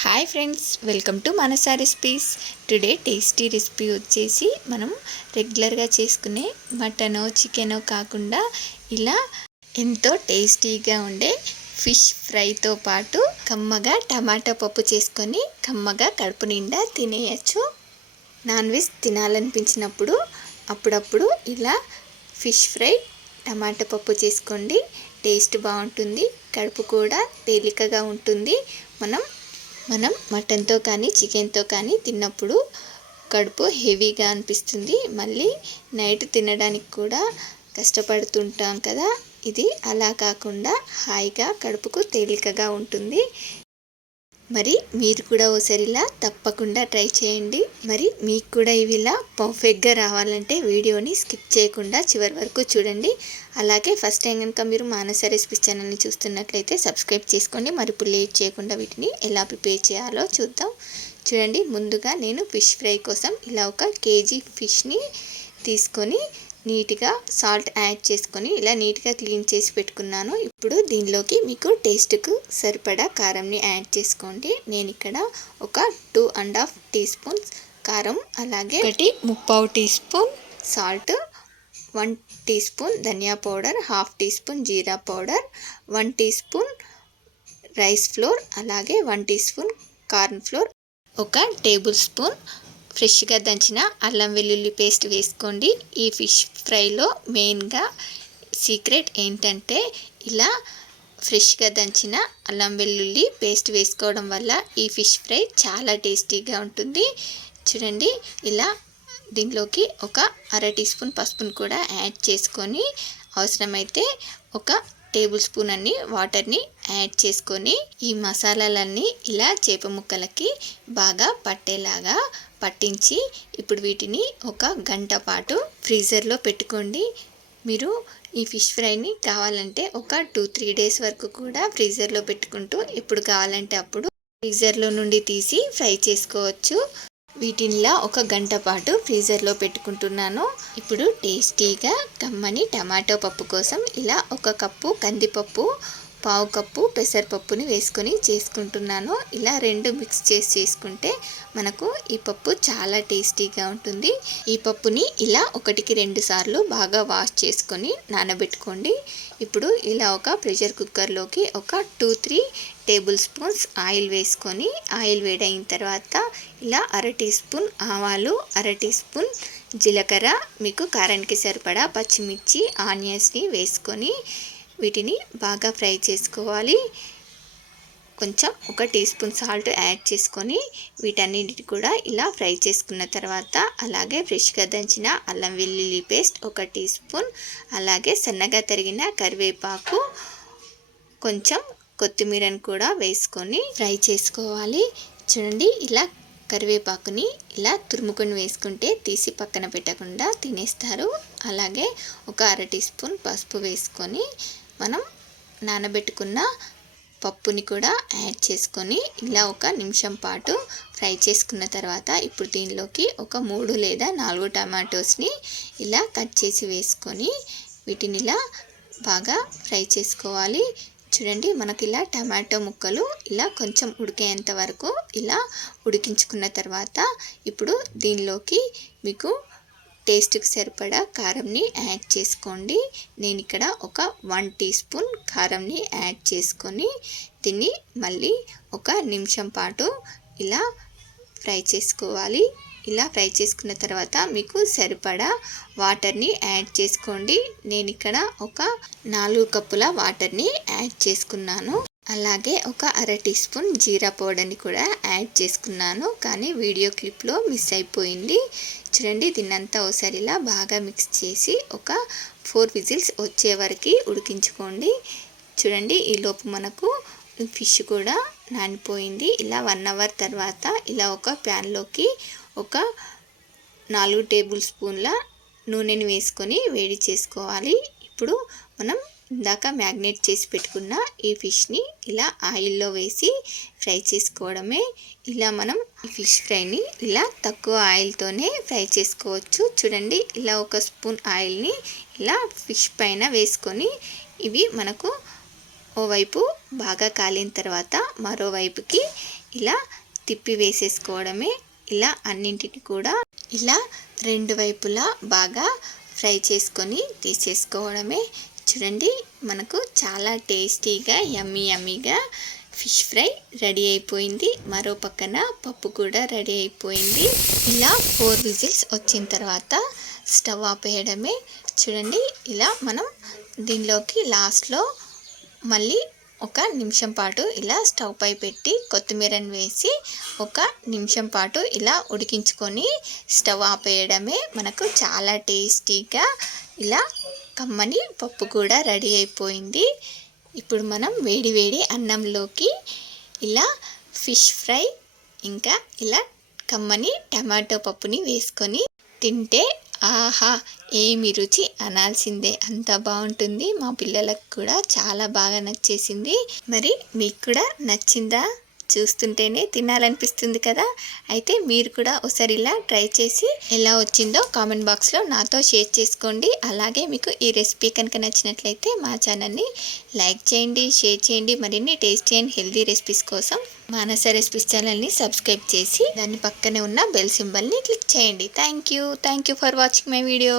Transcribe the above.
Hi friends, welcome to Manasa recipes. Today tasty recipe వచ్చేసి మనం రెగ్యులర్గా చేసుకునే మటనో చికెనో కాకుండా ఇలా ఎంతో టేస్టీగా ఉండే ఫిష్ ఫ్రైతో పాటు కమ్మగా టమాటా పప్పు చేసుకొని కమ్మగా కడుపు నిండా తినేయచ్చు. నాన్ వెజ్ తినాలనిపించినప్పుడు అప్పుడప్పుడు ఇలా ఫిష్ ఫ్రై టమాటా పప్పు చేసుకోండి. టేస్ట్ బాగుంటుంది, కడుపు కూడా తేలికగా ఉంటుంది. మనం మటన్తో కానీ చికెన్తో కానీ తిన్నప్పుడు కడుపు హెవీగా అనిపిస్తుంది. మళ్ళీ నైట్ తినడానికి కూడా కష్టపడుతుంటాం కదా, ఇది అలా కాకుండా హాయిగా కడుపుకు తేలికగా ఉంటుంది. మరి మీరు కూడా ఒకసారి ఇలా తప్పకుండా ట్రై చేయండి. మరి మీకు కూడా ఇవి ఇలా పర్ఫెక్ట్గా రావాలంటే వీడియోని స్కిప్ చేయకుండా చివరి వరకు చూడండి. అలాగే ఫస్ట్ టైం కనుక మీరు మానస రెసిపీస్ ఛానల్ని చూస్తున్నట్లయితే సబ్స్క్రైబ్ చేసుకోండి. మరి ఇప్పుడు లేట్ చేయకుండా వీటిని ఎలా ప్రిపేర్ చేయాలో చూద్దాం. చూడండి, ముందుగా నేను ఫిష్ ఫ్రై కోసం ఇలా 1 కేజీ ఫిష్ని తీసుకొని నీట్గా సాల్ట్ యాడ్ చేసుకొని ఇలా నీట్గా క్లీన్ చేసి పెట్టుకున్నాను. ఇప్పుడు దీనిలోకి మీకు టేస్ట్కు సరిపడా కారంని యాడ్ చేసుకోండి. నేను ఇక్కడ ఒక 2.5 టీ స్పూన్స్ కారం, అలాగే 1/2 teaspoon salt, 1 teaspoon ధనియా పౌడర్, 1/2 టీ స్పూన్ జీరా powder, 1 teaspoon rice flour, అలాగే 1 teaspoon corn flour, 1 tablespoon ఫ్రెష్గా దంచిన అల్లం వెల్లుల్లి పేస్ట్ వేసుకోండి. ఈ ఫిష్ ఫ్రైలో మెయిన్గా సీక్రెట్ ఏంటంటే ఇలా ఫ్రెష్గా దంచిన అల్లం వెల్లుల్లి పేస్ట్ వేసుకోవడం వల్ల ఈ ఫిష్ ఫ్రై చాలా టేస్టీగా ఉంటుంది. చూడండి, ఇలా దీనిలోకి 1/2 టీ స్పూన్ పసుపును కూడా యాడ్ చేసుకొని అవసరమైతే 1 టేబుల్ స్పూన్ అన్ని వాటర్ని యాడ్ చేసుకొని ఈ మసాలాలన్నీ ఇలా చేప ముక్కలకి బాగా పట్టేలాగా పట్టించి ఇప్పుడు వీటిని 1 గంట పాటు ఫ్రీజర్లో పెట్టుకోండి. మీరు ఈ ఫిష్ ఫ్రైని కావాలంటే ఒక 2-3 డేస్ వరకు కూడా ఫ్రీజర్లో పెట్టుకుంటూ ఎప్పుడు కావాలంటే అప్పుడు ఫ్రీజర్లో నుండి తీసి ఫ్రై చేసుకోవచ్చు. వీటినిలా 1 గంట పాటు ఫ్రీజర్లో పెట్టుకుంటున్నాను. ఇప్పుడు టేస్టీగా కమ్మని టమాటో పప్పు కోసం ఇలా 1 కప్పు కందిపప్పు, 1/2 కప్పు పెసరపప్పుని వేసుకొని చేసుకుంటున్నాను. ఇలా 2 మిక్స్ చేసి చేసుకుంటే మనకు ఈ పప్పు చాలా టేస్టీగా ఉంటుంది. ఈ పప్పుని ఇలా 1కి 2 సార్లు బాగా వాష్ చేసుకొని నానబెట్టుకోండి. ఇప్పుడు ఇలా ఒక ప్రెషర్ కుక్కర్లోకి 2-3 టేబుల్ స్పూన్స్ ఆయిల్ వేసుకొని ఆయిల్ వేడైన తర్వాత ఇలా 1/2 టీ స్పూన్ ఆవాలు, 1/2 టీ స్పూన్ జీలకర్ర, మీకు కారానికి సరిపడా పచ్చిమిర్చి, ఆనియన్స్ని వేసుకొని వీటిని బాగా ఫ్రై చేసుకోవాలి. కొంచెం 1 టీ స్పూన్ సాల్ట్ యాడ్ చేసుకొని వీటన్నిటిని కూడా ఇలా ఫ్రై చేసుకున్న తర్వాత అలాగే ఫ్రెష్గా దంచిన అల్లం వెల్లుల్లి పేస్ట్ 1 టీ స్పూన్, అలాగే సన్నగా తరిగిన కరివేపాకు, కొంచెం కొత్తిమీరని కూడా వేసుకొని ఫ్రై చేసుకోవాలి. చూడండి, ఇలా కరివేపాకుని ఇలా తురుముకొని వేసుకుంటే తీసి పక్కన పెట్టకుండా తినేస్తారు. అలాగే 1/2 టీ స్పూన్ పసుపు వేసుకొని మనం నానబెట్టుకున్న పప్పుని కూడా యాడ్ చేసుకొని ఇలా 1 నిమిషం పాటు ఫ్రై చేసుకున్న తర్వాత ఇప్పుడు దీనిలోకి 3 లేదా 4 టమాటోస్ని ఇలా కట్ చేసి వేసుకొని వీటిని ఇలా బాగా ఫ్రై చేసుకోవాలి. చూడండి, మనకి ఇలా టమాటో ముక్కలు ఇలా కొంచెం ఉడికేంత వరకు ఇలా ఉడికించుకున్న తర్వాత ఇప్పుడు దీనిలోకి మీకు టేస్ట్కి సరిపడా కారంని యాడ్ చేసుకోండి. నేను ఇక్కడ 1 టీ స్పూన్ కారంని యాడ్ చేసుకొని దీన్ని మళ్ళీ 1 నిమిషం పాటు ఇలా ఫ్రై చేసుకోవాలి. ఇలా ఫ్రై చేసుకున్న తర్వాత మీకు సరిపడా వాటర్ని యాడ్ చేసుకోండి. నేను ఇక్కడ 4 కప్పుల వాటర్ని యాడ్ చేసుకున్నాను. అలాగే 1/2 టీ స్పూన్ జీరా పౌడర్ని కూడా యాడ్ చేసుకున్నాను, కానీ వీడియో క్లిప్లో మిస్ అయిపోయింది. చూడండి, దీన్నంతా ఒకసారి ఇలా బాగా మిక్స్ చేసి 4 విజిల్స్ వచ్చే వరకు ఉడికించుకోండి. చూడండి, ఈలోపు మనకు ఫిష్ కూడా నానిపోయింది. ఇలా 1 అవర్ తర్వాత ఇలా ఒక ప్యాన్లోకి 4 టేబుల్ స్పూన్ల నూనెని వేసుకొని వేడి చేసుకోవాలి. ఇప్పుడు మనం ఇందాక మ్యాగ్నేట్ చేసి పెట్టుకున్న ఈ ఫిష్ని ఇలా ఆయిల్లో వేసి ఫ్రై చేసుకోవడమే. ఇలా మనం ఈ ఫిష్ ఫ్రైని ఇలా తక్కువ ఆయిల్తోనే ఫ్రై చేసుకోవచ్చు. చూడండి, ఇలా 1 స్పూన్ ఆయిల్ని ఇలా ఫిష్ పైన వేసుకొని ఇవి మనకు ఓవైపు బాగా కాలిన తర్వాత మరోవైపుకి ఇలా తిప్పి వేసేసుకోవడమే. ఇలా అన్నింటిని కూడా ఇలా 2 వైపులా బాగా ఫ్రై చేసుకొని తీసేసుకోవడమే. చూడండి, మనకు చాలా టేస్టీగా యమ్మీగా ఫిష్ ఫ్రై రెడీ అయిపోయింది. మరో పక్కన పప్పు కూడా రెడీ అయిపోయింది. ఇలా 4 విజిల్స్ వచ్చిన తర్వాత స్టవ్ ఆపేయడమే. చూడండి, ఇలా మనం దీనిలోకి లాస్ట్లో మళ్ళీ 1 నిమిషం పాటు ఇలా స్టవ్ పై పెట్టి కొత్తిమీరని వేసి 1 నిమిషం పాటు ఇలా ఉడికించుకొని స్టవ్ ఆపేయడమే. మనకు చాలా టేస్టీగా ఇలా కమ్మని పప్పు కూడా రెడీ అయిపోయింది. ఇప్పుడు మనం వేడి అన్నంలోకి ఇలా ఫిష్ ఫ్రై ఇంకా ఇలా కమ్మని టమాటో పప్పుని వేసుకొని తింటే ఆహా ఏమి రుచి అనాల్సిందే, అంత బాగుంటుంది. మా పిల్లలకు కూడా చాలా బాగా నచ్చేసింది. మరి మీకు కూడా నచ్చిందా? చూస్తుంటేనే తినాలనిపిస్తుంది కదా. అయితే మీరు కూడా ఒకసారి ఇలా ట్రై చేసి ఎలా వచ్చిందో కామెంట్ బాక్స్లో నాతో షేర్ చేసుకోండి. అలాగే మీకు ఈ రెసిపీ కనుక నచ్చినట్లయితే మా ఛానల్ని లైక్ చేయండి, షేర్ చేయండి. మరిన్ని టేస్టీ అండ్ హెల్దీ రెసిపీస్ కోసం మానస రెసిపీస్ ఛానల్ని సబ్స్క్రైబ్ చేసి దాని పక్కనే ఉన్న బెల్ సింబల్ని క్లిక్ చేయండి. Thank you for watching my video.